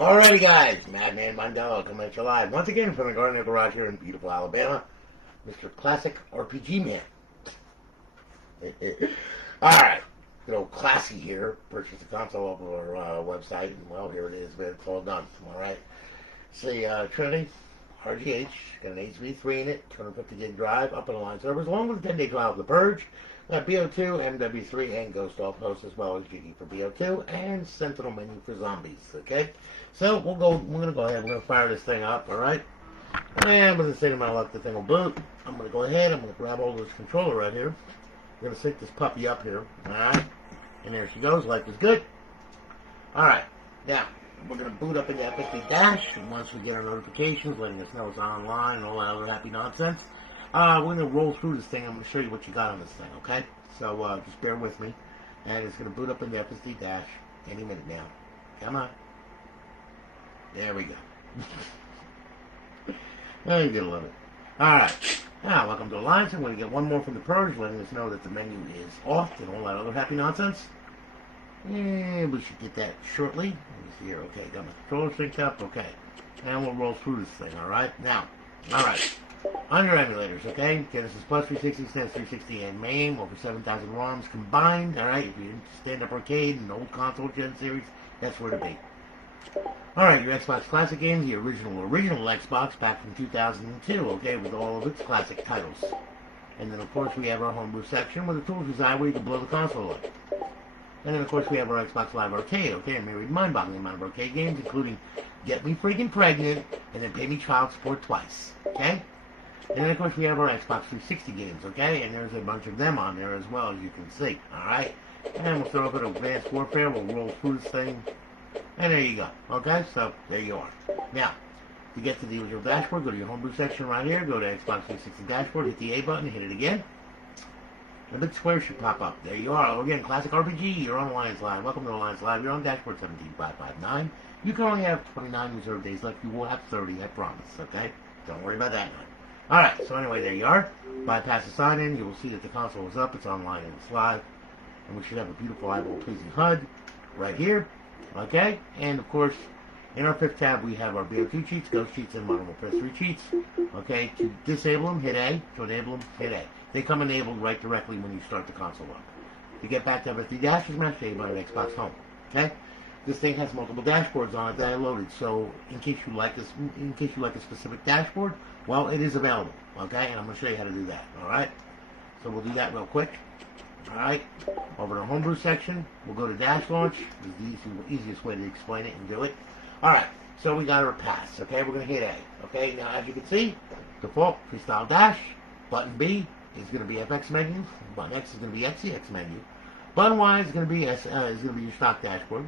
Alrighty guys, Madman Mondello coming at you live once again from the Garden Garage here in beautiful Alabama. Mr. Classic RPG Man. Alright, good old Classy here. Purchased a console off of our website, and well, here it is, man. It's all done. Alright. See, Trinity, RGH, got an HV3 in it, 250 gig drive, up on the line servers, along with a 10-day trial of the Purge. Got Bo2, MW3, and Ghost offhosts, as well as Jiggy for Bo2, and Sentinel menu for zombies, okay? So, we're going to go ahead, we're going to fire this thing up, alright? And with the state of my luck, the thing will boot. I'm going to go ahead, I'm going to grab hold of this controller right here. We're going to sync this puppy up here, alright? And there she goes, life is good. Alright, now, we're going to boot up into FSD Dash, and once we get our notifications letting us know it's online and all that other happy nonsense, we're going to roll through this thing. I'm going to show you what you got on this thing, okay? So, just bear with me. And it's going to boot up into FSD Dash any minute now. Come on. There we go. Oh, you're going to love it. Alright. Now, welcome to Alliance. I'm going to get one more from the Purge, letting us know that the menu is off and all that other happy nonsense. And we should get that shortly. Let me see here. Okay, got my controller synced up. Okay. And we'll roll through this thing, alright? Now, alright. On your emulators, okay? Genesis Plus 360, SNES 360, and MAME, over 7,000 ROMs combined, alright? If you're into stand-up arcade and old console gen series, that's where to be. Alright, your Xbox Classic games, the original Xbox back from 2002, okay, with all of its classic titles. And then, of course, we have our homebrew section where the tools reside where you can blow the console up. And then, of course, we have our Xbox Live Arcade, okay, a myriad mind-boggling amount of arcade games, including Get Me Freaking Pregnant, and then Pay Me Child Support twice, okay? And then, of course, we have our Xbox 360 games, okay? And there's a bunch of them on there as well, as you can see, alright? And we'll throw up at Advanced Warfare, we'll roll through this thing, and there you go, okay? So, there you are. Now, to get to the original dashboard, go to your homebrew section right here, go to Xbox 360 dashboard, hit the A button, hit it again. A big square should pop up. There you are. Again, Classic RPG, you're on Alliance Live. Welcome to Alliance Live. You're on dashboard 17559. You can only have 29 reserve days left. You will have 30, I promise, okay? Don't worry about that now. Alright, so anyway, there you are. Bypass the sign-in. You will see that the console is up. It's online and it's live. And we should have a beautiful, eyeball-pleasing HUD right here. Okay? And, of course, in our fifth tab, we have our Bo2 cheats, Ghost cheats, and Modern Warfare 3 cheats. Okay? To disable them, hit A. To enable them, hit A. They come enabled right directly when you start the console up. To get back to FSD Dash, just mash A button on Xbox Home. Okay? This thing has multiple dashboards on it that I loaded, so in case you like a specific dashboard, well, it is available, okay? And I'm going to show you how to do that, alright? So we'll do that real quick, alright? Over to the homebrew section, we'll go to Dash Launch. This is the easiest way to explain it and do it. Alright, so we got our pass, okay? We're going to hit A, okay? Now, as you can see, default, freestyle dash, button B is going to be FX menu, button X is going to be XEX menu, button Y is going to be your stock dashboard.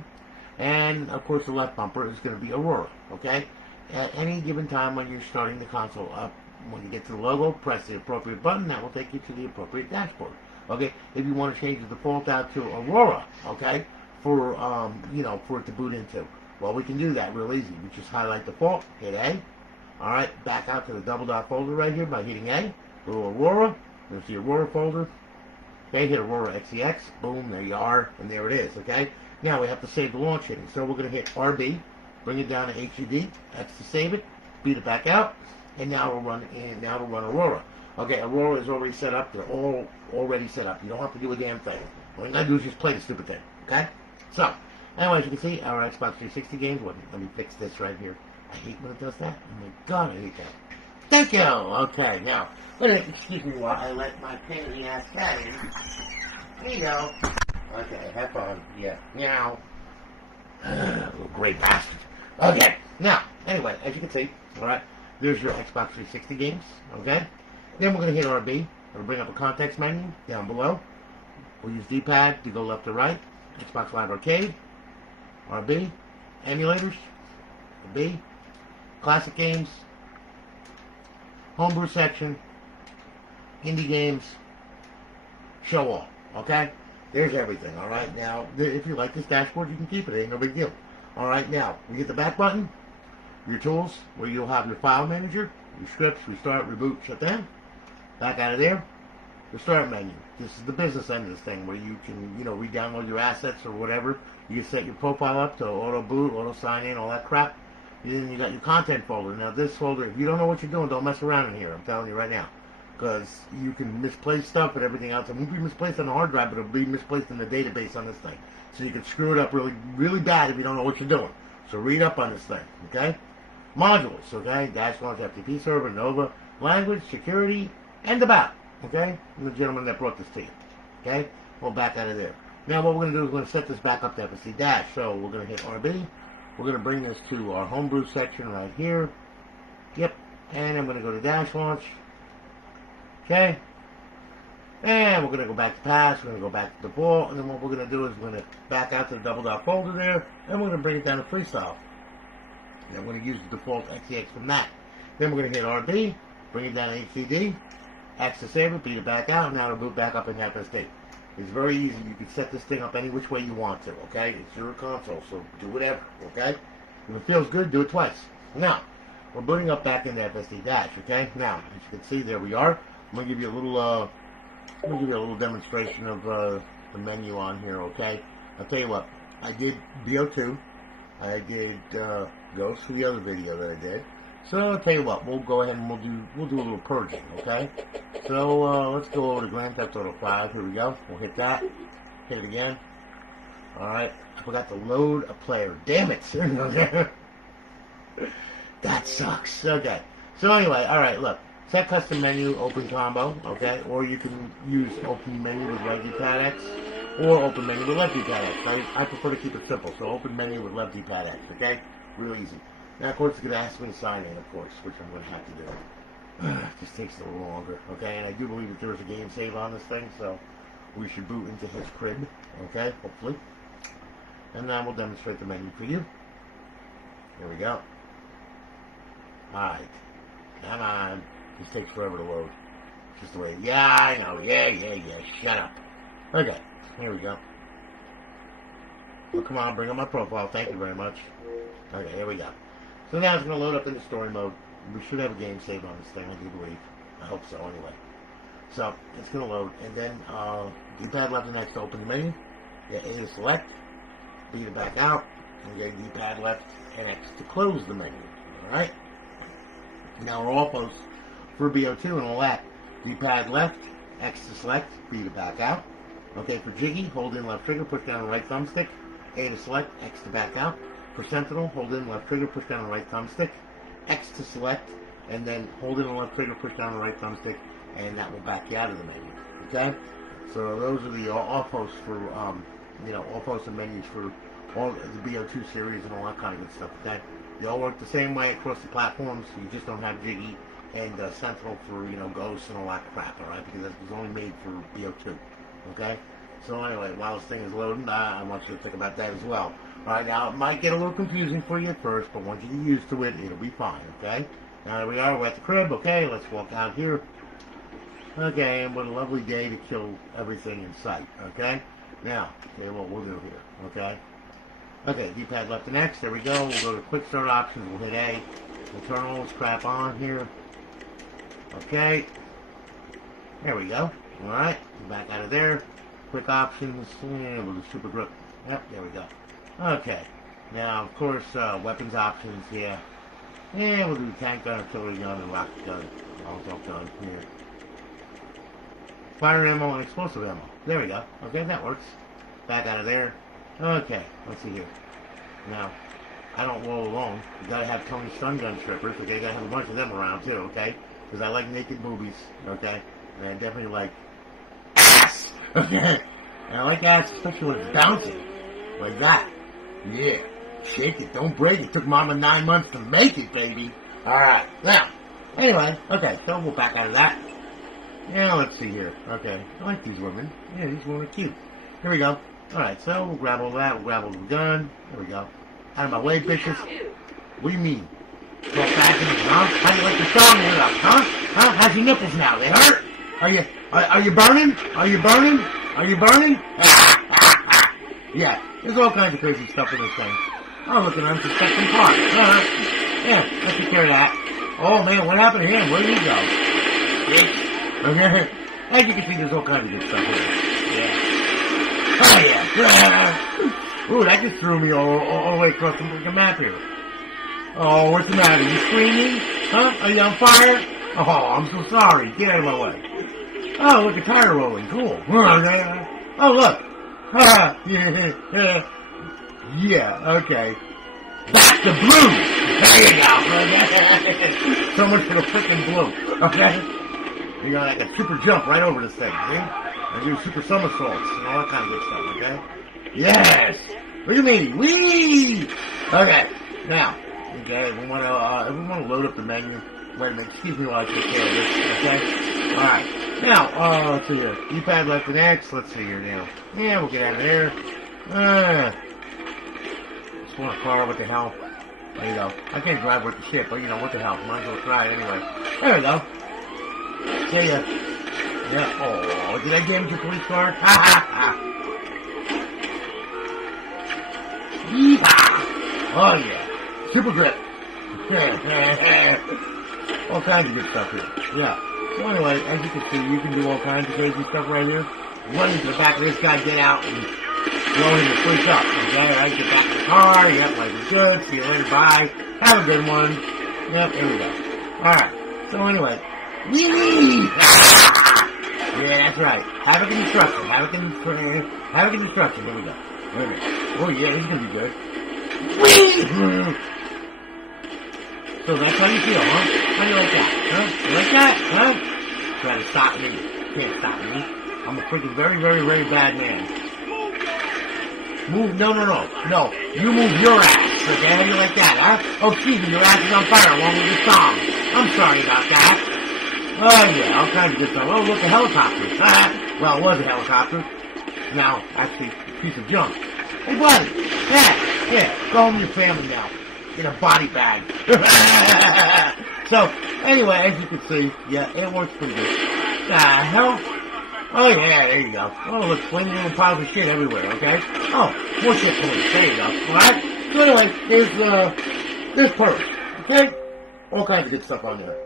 And, of course, the left bumper is going to be Aurora, okay? At any given time when you're starting the console up, when you get to the logo, press the appropriate button. That will take you to the appropriate dashboard, okay? If you want to change the default out to Aurora, okay, for, for it to boot into, well, we can do that real easy. We just highlight default, hit A. All right, back out to the double dot folder right here by hitting A. Go to Aurora. There's the Aurora folder. Okay, hit Aurora XEX. Boom, there you are, and there it is, okay? Now we have to save the launch hitting, so we're going to hit RB, bring it down to HUD, that's to save it, beat it back out, and now we'll run Aurora. Okay, Aurora is already set up, they're all already set up. You don't have to do a damn thing. All you got to do is just play the stupid thing, okay? So, anyway, as you can see, our Xbox 360 games, let me fix this right here. I hate when it does that. Oh my god, I hate that. Thank you! Okay, now, excuse me while I let my pain in the ass cat in. There you go. Okay, have fun. Yeah. Meow. Little gray bastard. Okay. Now, anyway, as you can see, alright, there's your Xbox 360 games, okay? Then we're going to hit RB. It'll bring up a context menu down below. We'll use D-pad to go left to right. Xbox Live Arcade. RB. Emulators. B. Classic games. Homebrew section. Indie games. Show all, okay? There's everything, alright? Now, if you like this dashboard, you can keep it. It ain't no big deal. Alright, now, we hit the back button, your tools, where you'll have your file manager, your scripts, restart, reboot, shut down. Back out of there. the start menu. This is the business end of this thing where you can, you know, re-download your assets or whatever. You can set your profile up to auto boot, auto sign in, all that crap. Then you got your content folder. Now this folder, if you don't know what you're doing, don't mess around in here. I'm telling you right now. Because you can misplace stuff and everything else. It won't be misplaced on the hard drive, but it'll be misplaced in the database on this thing. So you can screw it up really, really bad if you don't know what you're doing. So read up on this thing, okay? Modules, okay? Dash launch, FTP server, Nova, language, security, and about, okay? And the gentleman that brought this to you, okay? We'll back out of there. Now what we're going to do is we're going to set this back up to FSC dash. So we're going to hit RB. We're going to bring this to our homebrew section right here. Yep. And I'm going to go to dash launch. Okay. And we're going to go back to pass. We're going to go back to default. And then what we're going to do is we're going to back out to the double dot folder there. And we're going to bring it down to freestyle. And I'm going to use the default XEX from that. Then we're going to hit RB. Bring it down to HCD. X to save it. Beat it back out. And now it'll boot back up in FSD. It's very easy. You can set this thing up any which way you want to, okay? It's your console, so do whatever, okay? If it feels good, do it twice. Now, we're booting up back into FSD dash, okay? Now, as you can see, there we are. I'm gonna give you a little, demonstration of the menu on here, okay? I'll tell you what. I did Bo2. I did Ghost for the other video that I did. So I'll tell you what, we'll go ahead and we'll do a little purging, okay? So let's go over to Grand Theft Auto 5. Here we go. We'll hit that. Hit it again. All right. I forgot to load a player. Damn it! That sucks. Okay. So anyway, all right. Look, set custom menu, open combo, okay? Or you can use open menu with right D-pad X, or open menu with left D-pad X. I prefer to keep it simple. So open menu with left D-pad X, okay? Real easy. Now, of course, it's going to ask me to sign in, of course, which I'm going to have to do. It just takes a little longer, okay? And I do believe that there is a game save on this thing, so we should boot into his crib, okay? Hopefully. And now we'll demonstrate the menu for you. Here we go. Alright. Come on. This takes forever to load. Just the way. Yeah, I know. Yeah. Shut up. Okay. Here we go. Oh, come on. Bring up my profile. Thank you very much. Okay, here we go. So now it's going to load up into story mode. We should have a game save on this thing, I do believe. I hope so, anyway. So, it's going to load. And then, D-pad left and X to open the menu. Get A to select. B to back out. And get D-pad left and X to close the menu. Alright? Now we're all posts for Bo2 and all that. D-pad left, X to select, B to back out. Okay, for Jiggy, hold in left trigger, push down the right thumbstick. A to select, X to back out. For Sentinel, hold in left trigger, push down the right thumbstick, X to select, and then hold in the left trigger, push down the right thumbstick, and that will back you out of the menu. Okay? So those are the off-hosts for, off-hosts and menus for all the Bo2 series and all that kind of good stuff. Okay? They all work the same way across the platforms. You just don't have Jiggy and Sentinel for, Ghosts and all that crap, alright? Because that was only made for Bo2. Okay? So anyway, while this thing is loading, I want you to think about that as well. Alright, now it might get a little confusing for you at first, but once you get used to it, it'll be fine, okay? Now there we are, we're at the crib, okay? Let's walk out here. Okay, and what a lovely day to kill everything in sight, okay? Now, okay, what we'll do here, okay? Okay, D-pad left and X, there we go. We'll go to quick start options, we'll hit A. We'll turn all this crap on here. Okay. There we go. Alright, back out of there. Quick options, and we'll do super grip. Yep, there we go. Okay, now of course weapons options here. And we'll do tank gun, artillery gun, and rocket gun. Also gun here. Fire ammo and explosive ammo. There we go. Okay, that works. Back out of there. Okay, let's see here. Now, I don't roll alone. You gotta have Tony stun gun strippers. Okay, you gotta have a bunch of them around too. Okay, because I like naked boobies. Okay, and I definitely like ass. Okay, and I like ass, especially when it's bouncing like that. Yeah, shake it, don't break it. Took Mama 9 months to make it, baby. Alright, now, anyway, okay, so we'll back out of that. Yeah, let's see here. Okay, I like these women. Yeah, these women are cute. Here we go. Alright, so we'll grab all that, we'll grab all the gun. There we go. Out of my way, bitches. What do you mean? Go back in, huh? How do you like the song here up, huh? Huh? How's your nipples now? They hurt? Are you burning? Are you burning? Are you burning? Yeah. There's all kinds of crazy stuff in this thing. Oh, look at unsuspecting part. Yeah, let's take care of that. Oh, man, what happened to him? Where did he go? Okay. as you can see, there's all kinds of good stuff here. Yeah. Oh, yeah. Ooh, that just threw me all the way across the map here. Oh, what's the matter? You screaming? Huh? Are you on fire? Oh, I'm so sorry. Get out of my way. Oh, look, a tire rolling. Cool. Oh, look. Yeah, okay. Back to blue. There you go. So much for the freaking blue. Okay? You got like a super jump right over this thing, see? I do super somersaults and all that kind of good stuff, okay? Yes! Look at me! Whee! Okay, now, okay, we want to load up the menu. Wait a minute, excuse me while I take care of this, okay? Alright, now, let's see here. D-pad left and X, let's see here now. Yeah, we'll get out of there. Just want a car, what the hell? There you go. I can't drive with the shit, but you know, what the hell? Might as well try it anyway. There we go. See ya. Yeah. Oh, did I damage your police car? Ha ha ha. Yeehaw. Oh yeah. Super grip. All kinds of good stuff here. Yeah. So anyway, as you can see, you can do all kinds of crazy stuff right here. Run into the back of this guy, get out, and blow him the freak up. Okay, right? Get back in the car. Yep, life is good. See you later. Bye. Have a good one. Yep, here we go. Alright. So anyway. Whee! Yeah, that's right. Havoc and destruction. Havoc and destruction. Here we go. Wait a minute. Oh yeah, this is gonna be good. Whee! So that's how you feel, huh? How do you like that? Huh? You like that? Huh? Try to stop me. You can't stop me. I'm a freaking very, very, very bad man. Move, no. You move your ass, okay? How do you like that, huh? Oh, excuse me, your ass is on fire along with your song. I'm sorry about that. Oh, yeah, all kinds of good stuff. Oh, look, a helicopter. Well, it was a helicopter. Now, actually, a piece of junk. Hey, buddy. Yeah, go home to your family now. In a body bag. So, anyway, as you can see, yeah, it works pretty good. The hell? Oh, yeah, there you go. Oh, look, flaming little piles of shit everywhere, okay? Oh, more shit police. There you go. Alright? So anyway, there's Purge, okay? All kinds of good stuff on there.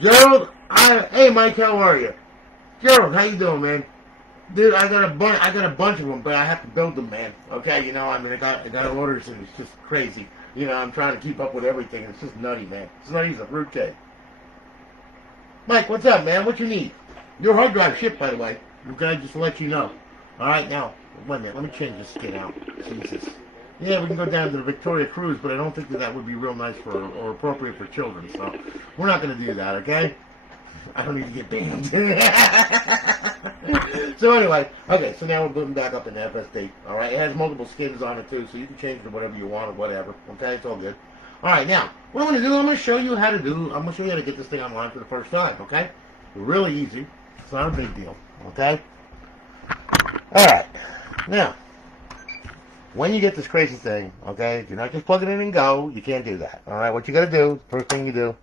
Gerald, hey Mike, how are you? Gerald, how you doing, man? Dude, I got a bunch of them, but I have to build them, man. Okay, you know, I mean, I got orders, and it's just crazy. You know, I'm trying to keep up with everything. It's just nutty, man. It's nutty as a fruitcake. Mike, what's up, man? What you need? Your hard drive shipped, by the way. Okay, just to let you know. All right, now, wait a minute. Let me change this skin out. Jesus. Yeah, we can go down to the Victoria Cruise, but I don't think that would be real nice for or appropriate for children. So we're not going to do that, okay? I don't need to get banned. So anyway, okay, so now we're booting back up into FSD. All right, it has multiple skins on it too, so you can change it to whatever you want or whatever. Okay, it's all good. All right, now what I'm going to do, I'm going to show you how to get this thing online for the first time. Okay, really easy. It's not a big deal. Okay. All right, now when you get this crazy thing, okay, you're not just plug it in and go. You can't do that. All right, what you got to do, first thing you do,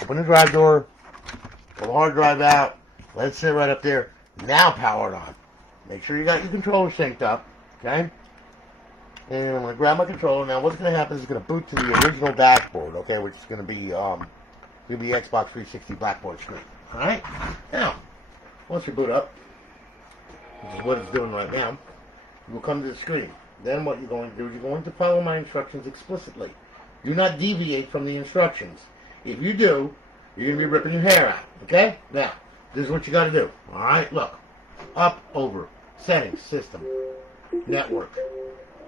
open the drive door. Pull the hard drive out, let it sit right up there, now power it on. Make sure you got your controller synced up, okay? And I'm going to grab my controller. Now what's going to happen is it's going to boot to the original dashboard, okay, which is going to be Xbox 360 Blackboard screen, alright? Now, once you boot up, which is what it's doing right now, you will come to the screen. Then what you're going to do is you're going to follow my instructions explicitly. Do not deviate from the instructions. If you do, you're going to be ripping your hair out, okay? Now, this is what you got to do, all right? Look, up, over, settings, system, network,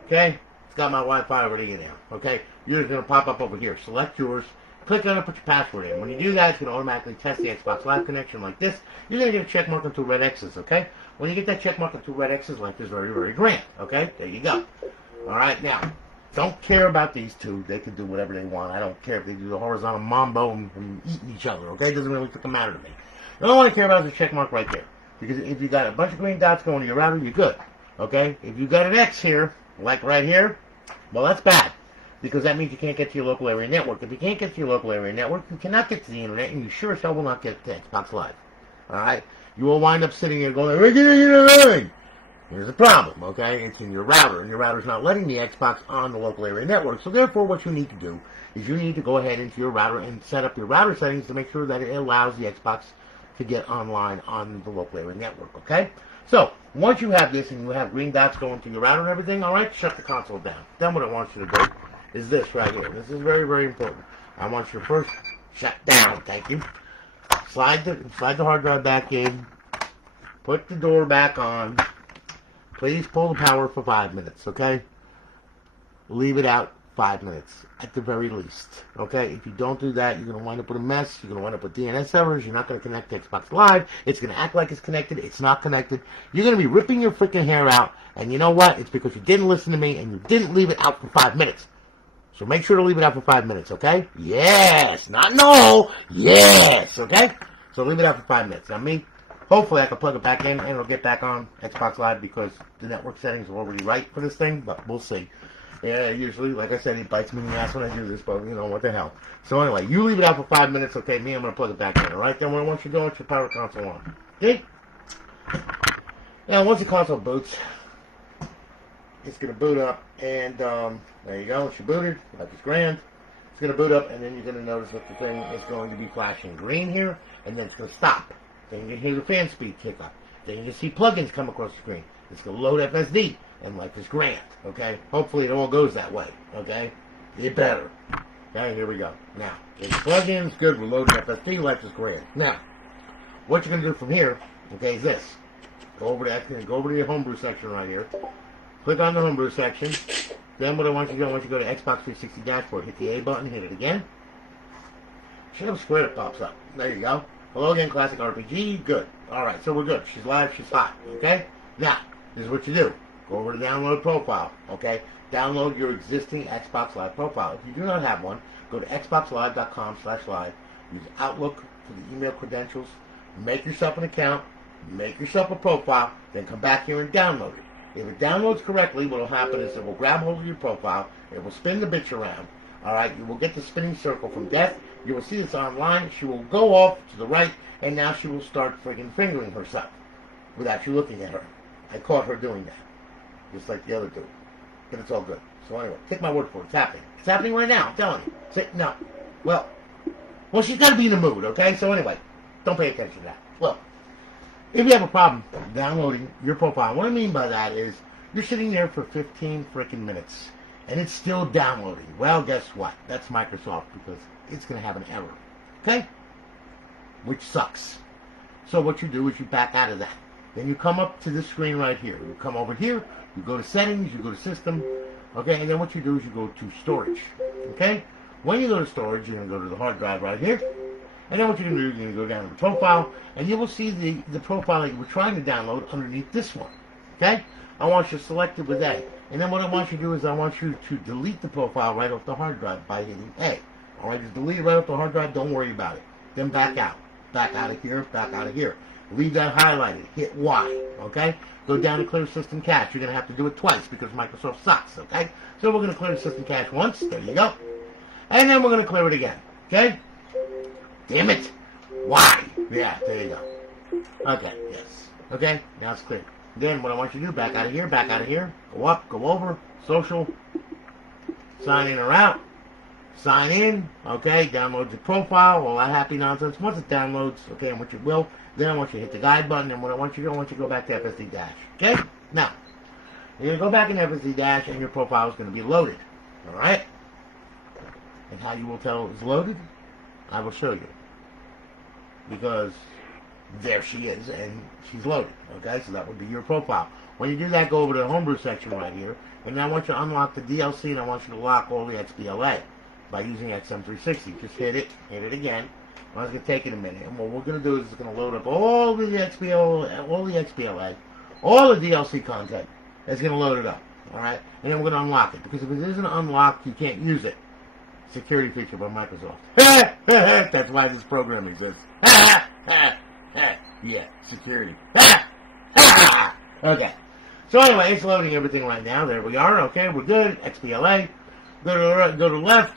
okay? It's got my Wi-Fi already in there, okay? Yours is going to pop up over here. Select yours, click on it, put your password in. When you do that, it's going to automatically test the Xbox Live connection like this. You're going to get a check mark on 2 red X's, okay? When you get that check mark on 2 red X's like this, very, very grand, okay? There you go. All right, now, don't care about these two. They can do whatever they want. I don't care if they do the horizontal mambo and eating each other, okay? It doesn't really matter to me. All I want to care about is the check mark right there. Because if you got a bunch of green dots going to your router, you're good, okay? If you got an X here, like right here, well, that's bad. Because that means you can't get to your local area network. If you can't get to your local area network, you cannot get to the internet, and you sure as hell will not get to Xbox Live. All right? You will wind up sitting here going, we're getting it online. Here's the problem, okay? It's in your router, and your router's not letting the Xbox on the local area network. So therefore, what you need to do is you need to go ahead into your router and set up your router settings to make sure that it allows the Xbox to get online on the local area network, okay? So, once you have this and you have green dots going to your router and everything, all right, shut the console down. Then what I want you to do is this right here. This is very, very important. I want you to first shut down, thank you. Slide the hard drive back in. Put the door back on. Please pull the power for 5 minutes, okay? Leave it out 5 minutes, at the very least, okay? If you don't do that, you're going to wind up with a mess. You're going to wind up with DNS errors. You're not going to connect to Xbox Live. It's going to act like it's connected. It's not connected. You're going to be ripping your freaking hair out, and you know what? It's because you didn't listen to me, and you didn't leave it out for 5 minutes. So make sure to leave it out for 5 minutes, okay? Yes! Not no! Yes! Okay? So leave it out for 5 minutes. Now me, hopefully I can plug it back in, and it'll get back on Xbox Live because the network settings are already right for this thing, but we'll see. Yeah, usually, like I said, it bites me in the ass when I do this, but, you know, what the hell. So anyway, you leave it out for 5 minutes, okay? Me, I'm going to plug it back in, alright? Then what I want you to do, I want your power console on. Okay? Now, once the console boots, it's going to boot up, and, there you go. It's booted. Life is grand. It's going to boot up, and then you're going to notice that the thing is going to be flashing green here, and then it's going to stop. Then you hear the fan speed kick up. Then you see plugins come across the screen. It's going to load FSD. And life is grand, okay? Hopefully it all goes that way, okay? It better. Okay, here we go. Now, there's plugins, good, we're loading FSD, life is grand. Now, what you're going to do from here, okay, is this. Go over to your Homebrew section right here. Click on the Homebrew section. Then what I want you to do, I want you to go to Xbox 360 Dashboard. Hit the A button, hit it again. Should have a square that pops up. There you go. Hello again, Classic RPG. Good. Alright, so we're good. She's live, she's hot, okay? Now, this is what you do. Go over to download profile, okay? Download your existing Xbox Live profile. If you do not have one, go to xboxlive.com/live. Use Outlook for the email credentials. Make yourself an account. Make yourself a profile. Then come back here and download it. If it downloads correctly, what will happen is it will grab hold of your profile. It will spin the bitch around. All right? You will get the spinning circle from death. You will see it's online. She will go off to the right, and now she will start friggin' fingering herself without you looking at her. I caught her doing that. Just like the other two. But it's all good. So anyway, take my word for it. It's happening. It's happening right now. I'm telling you. Say, no. Well, she's got to be in the mood, okay? So anyway, don't pay attention to that. Well, if you have a problem downloading your profile, what I mean by that is you're sitting there for 15 freaking minutes, and it's still downloading. Well, guess what? That's Microsoft because it's going to have an error. Okay? Which sucks. So what you do is you back out of that. Then you come up to this screen right here. You come over here, you go to settings, you go to system, okay, and then what you do is you go to storage, okay? When you go to storage, you're going to go to the hard drive right here, and then what you're going to do, you're going to go down to the profile, and you will see the profile that you were trying to download underneath this one, okay? I want you to select it with A, and then what I want you to do is I want you to delete the profile right off the hard drive by hitting A, all right? Just delete it right off the hard drive, don't worry about it. Then back out of here, back out of here. Leave that highlighted. Hit Y, okay? Go down to clear system cache. You're going to have to do it twice because Microsoft sucks, okay? So we're going to clear the system cache once. There you go. And then we're going to clear it again, okay? Damn it. Y. Yeah, there you go. Okay, yes. Okay, now it's clear. Then what I want you to do, back out of here, go up, go over, social, sign in or out. Sign in, okay, download your profile, all that happy nonsense. Once it downloads, okay, and what you will, then I want you to hit the guide button, and what I want you to do, I want you to go back to FSD Dash, okay? Now, you're going to go back in FSD Dash, and your profile is going to be loaded, all right? And how you will tell it's loaded, I will show you. Because there she is, and she's loaded, okay? So that would be your profile. When you do that, go over to the Homebrew section right here, and now I want you to unlock the DLC, and I want you to lock all the XBLA. By using XM360. Just hit it again. Well, it's going to take it a minute. And what we're going to do is it's going to load up all the XBLA, all the DLC content. It's going to load it up. Alright? And then we're going to unlock it. Because if it isn't unlocked, you can't use it. Security feature by Microsoft. That's why this program exists. Yeah, security. Okay. So anyway, it's loading everything right now. There we are. Okay, we're good. XBLA. Go to the right, go to the left.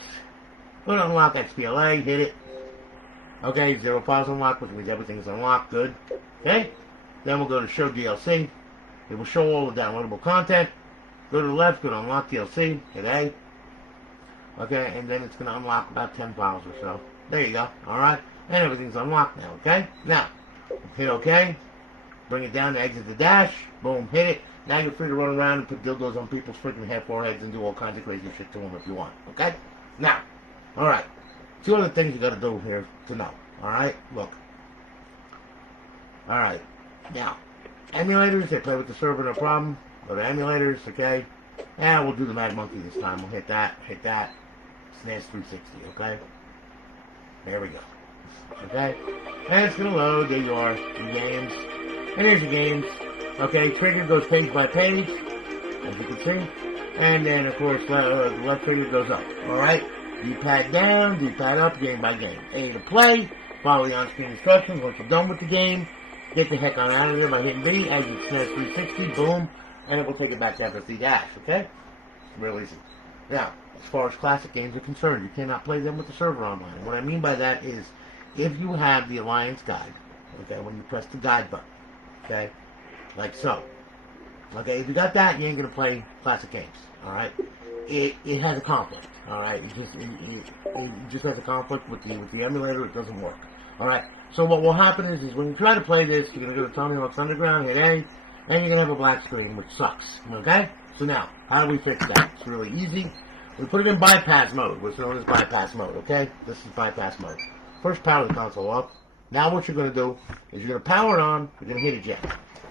Go to unlock XBLA. Hit it. Okay, 0 files unlocked, which means everything is unlocked. Good. Okay. Then we'll go to show DLC. It will show all the downloadable content. Go to the left, go to Unlock DLC, hit A. Okay, and then it's going to unlock about 10 files or so. There you go, alright? And everything's unlocked now, okay? Now, hit OK. Bring it down to exit the dash. Boom, hit it. Now you're free to run around and put dildos on people's freaking head foreheads and do all kinds of crazy shit to them if you want, okay? Now, alright. 2 other things you got to do here to know, alright? Look. Alright. Now, emulators, they play with the server, no problem. Go to emulators, okay? And we'll do the Mad Monkey this time. We'll hit that, SNES 360, okay? There we go. Okay? And it's going to load. There you are. Your games. And here's your games. Okay, trigger goes page by page, as you can see. And then, of course, the left trigger goes up. Alright? D-pad down, D-pad up, game by game. A to play. Follow the on-screen instructions. Once you're done with the game, get the heck on out of there by hitting B, exit SNES 360, boom, and it will take it back to FSD dash, okay? Real easy. Now, as far as classic games are concerned, you cannot play them with the server online. And what I mean by that is, if you have the Alliance guide, okay, when you press the guide button, okay, like so, okay, if you got that, you ain't going to play classic games, alright? It has a conflict, alright? It just has a conflict with the emulator. It doesn't work, alright? So what will happen is when you try to play this, you're going to go to Tony Hawk's Underground, hit A, and you're going to have a black screen, which sucks, okay? So now, how do we fix that? It's really easy. We put it in bypass mode, what's known as bypass mode, okay? This is bypass mode. First, power the console up. Now what you're going to do is you're going to power it on, you're going to hit eject,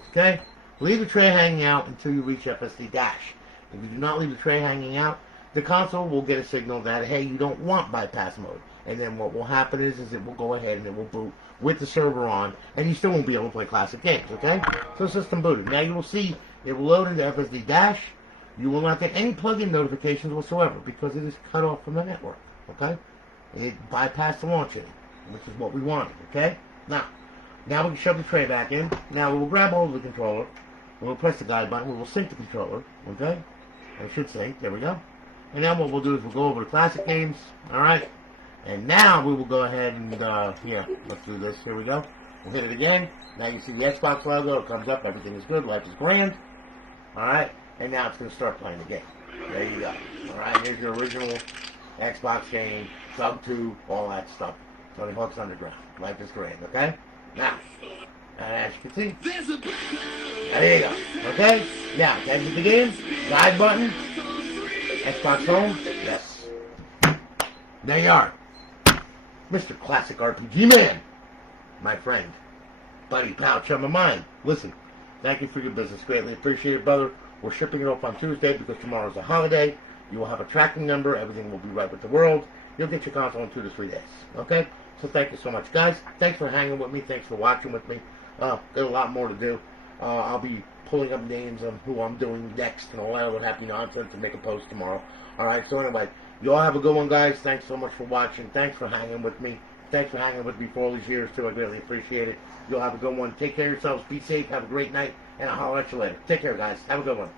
okay? Leave the tray hanging out until you reach FSD dash. If you do not leave the tray hanging out, the console will get a signal that, hey, you don't want bypass mode. And then what will happen is it will go ahead and it will boot with the server on, and you still won't be able to play classic games, okay? So system booted. Now you will see it will load into FSD dash. You will not get any plugin notifications whatsoever because it is cut off from the network, okay? It bypassed the launch in, which is what we wanted, okay? Now we can shove the tray back in. Now we will grab hold of the controller. We will press the guide button. We will sync the controller, okay? And it should sync. There we go. And now what we'll do is we'll go over to classic games, alright? And now we will go ahead and, here, let's do this. Here we go. We'll hit it again. Now you see the Xbox logo. It comes up. Everything is good. Life is grand. Alright? And now it's going to start playing the game. There you go. Alright? Here's your original Xbox game, Sub 2, all that stuff. Tony Hawk's Underground. Life is grand. Okay? Now, as you can see, there you go. Okay? Now, exit the game. Guide button. Xbox Home. Yes. There you are. Mr. Classic RPG Man. My friend. Buddy, pal, chum of mine. Listen, thank you for your business. Greatly appreciated, brother. We're shipping it off on Tuesday because tomorrow's a holiday. You will have a tracking number. Everything will be right with the world. You'll get your console in 2 to 3 days. Okay? So thank you so much, guys. Thanks for hanging with me. Thanks for watching with me. Got a lot more to do. I'll be pulling up names of who I'm doing next and all that other happy nonsense and make a post tomorrow. Alright, so anyway, you all have a good one, guys. Thanks so much for watching. Thanks for hanging with me. Thanks for hanging with me for all these years, too. I greatly appreciate it. You'll have a good one. Take care of yourselves. Be safe. Have a great night. And I'll holler at you later. Take care, guys. Have a good one.